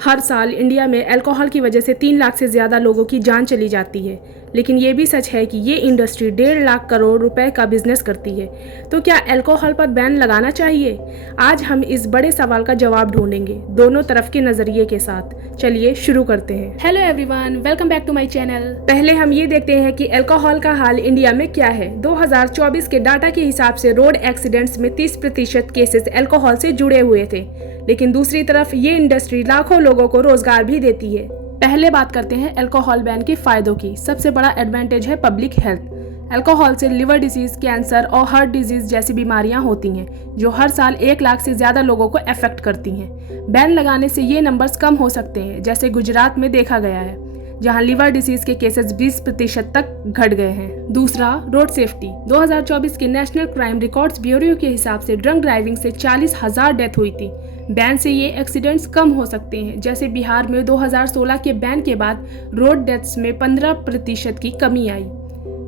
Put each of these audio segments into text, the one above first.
हर साल इंडिया में अल्कोहल की वजह से 3 लाख से ज़्यादा लोगों की जान चली जाती है, लेकिन ये भी सच है कि ये इंडस्ट्री 1.5 लाख करोड़ रुपए का बिजनेस करती है। तो क्या अल्कोहल पर बैन लगाना चाहिए? आज हम इस बड़े सवाल का जवाब ढूंढेंगे, दोनों तरफ के नज़रिए के साथ। चलिए शुरू करते हैं। Hello everyone, welcome back to my channel. पहले हम ये देखते हैं कि अल्कोहल का हाल इंडिया में क्या है। 2024 के डाटा के हिसाब से रोड एक्सीडेंट्स में 30% केसेस अल्कोहल से जुड़े हुए थे, लेकिन दूसरी तरफ ये इंडस्ट्री लाखों लोगों को रोजगार भी देती है। पहले बात करते हैं अल्कोहल बैन के फायदों की। सबसे बड़ा एडवांटेज है पब्लिक हेल्थ। अल्कोहल से लिवर डिजीज, कैंसर और हार्ट डिजीज जैसी बीमारियां होती हैं, जो हर साल 1 लाख से ज्यादा लोगों को अफेक्ट करती हैं। बैन लगाने से ये नंबर्स कम हो सकते हैं, जैसे गुजरात में देखा गया है, जहां लिवर डिसीज के केसेस 20% तक घट गए हैं। दूसरा, रोड सेफ्टी। 2024 के नेशनल क्राइम रिकॉर्ड्स ब्यूरो के हिसाब से ड्रंक ड्राइविंग से 40,000 डेथ हुई थी। बैन से ये एक्सीडेंट्स कम हो सकते हैं, जैसे बिहार में 2016 के बैन के बाद रोड डेथ्स में 15% की कमी आई।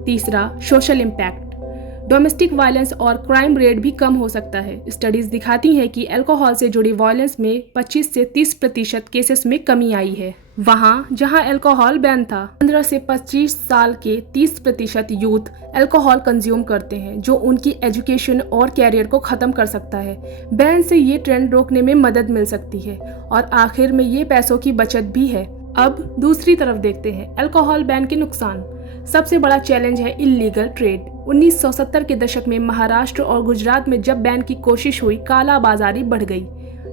तीसरा, सोशल इम्पैक्ट। डोमेस्टिक वायलेंस और क्राइम रेट भी कम हो सकता है। स्टडीज दिखाती हैं कि अल्कोहल से जुड़ी वायलेंस में 25 से 30% केसेस में कमी आई है। वहाँ जहाँ अल्कोहल बैन था, 15 से 25 साल के 30% यूथ अल्कोहल कंज्यूम करते हैं, जो उनकी एजुकेशन और कैरियर को ख़त्म कर सकता है। बैन से ये ट्रेंड रोकने में मदद मिल सकती है और आखिर में ये पैसों की बचत भी है। अब दूसरी तरफ देखते हैं अल्कोहल बैन के नुकसान। सबसे बड़ा चैलेंज है इल्लीगल ट्रेड। 1970 के दशक में महाराष्ट्र और गुजरात में जब बैन की कोशिश हुई, काला बाजारी बढ़ गई।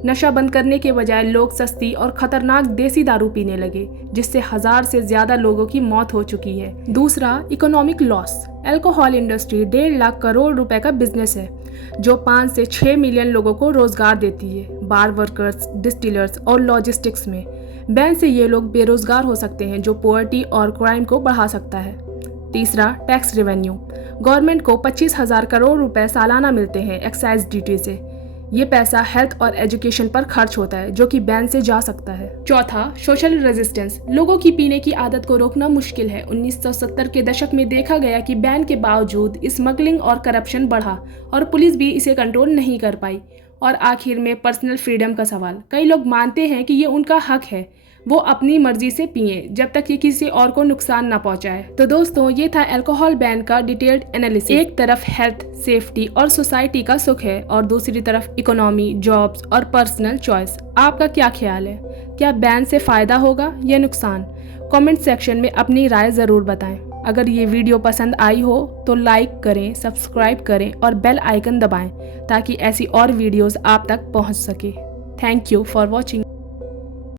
नशा बंद करने के बजाय लोग सस्ती और खतरनाक देसी दारू पीने लगे, जिससे 1000 से ज्यादा लोगों की मौत हो चुकी है। दूसरा, economic loss. Alcohol industry 1.5 lakh crore रुपए का बिजनेस है, जो 5 से 6 मिलियन लोगों को रोजगार देती है, बार वर्कर्स, डिस्टिलर्स और लॉजिस्टिक्स में। बैन से ये लोग बेरोजगार हो सकते हैं, जो पॉवर्टी और क्राइम को बढ़ा सकता है। तीसरा, टैक्स रेवेन्यू। गवर्नमेंट को 25,000 करोड़ रुपए सालाना मिलते हैं एक्साइज ड्यूटी से। ये पैसा हेल्थ और एजुकेशन पर खर्च होता है, जो कि बैन से जा सकता है। चौथा, सोशल रेजिस्टेंस। लोगों की पीने की आदत को रोकना मुश्किल है। 1970 के दशक में देखा गया कि बैन के बावजूद स्मगलिंग और करप्शन बढ़ा और पुलिस भी इसे कंट्रोल नहीं कर पाई। और आखिर में पर्सनल फ्रीडम का सवाल। कई लोग मानते हैं कि ये उनका हक है, वो अपनी मर्जी से पिए, जब तक ये किसी और को नुकसान ना पहुंचाए। तो दोस्तों, ये था अल्कोहल बैन का डिटेल्ड एनालिसिस। एक तरफ हेल्थ, सेफ्टी और सोसाइटी का सुख है, और दूसरी तरफ इकोनॉमी, जॉब्स और पर्सनल चॉइस। आपका क्या ख्याल है? क्या बैन से फायदा होगा या नुकसान? कमेंट सेक्शन में अपनी राय जरूर बताएं। अगर ये वीडियो पसंद आई हो तो लाइक करें, सब्सक्राइब करें और बेल आइकन दबाएं, ताकि ऐसी और वीडियोस आप तक पहुंच सके। Thank you for watching.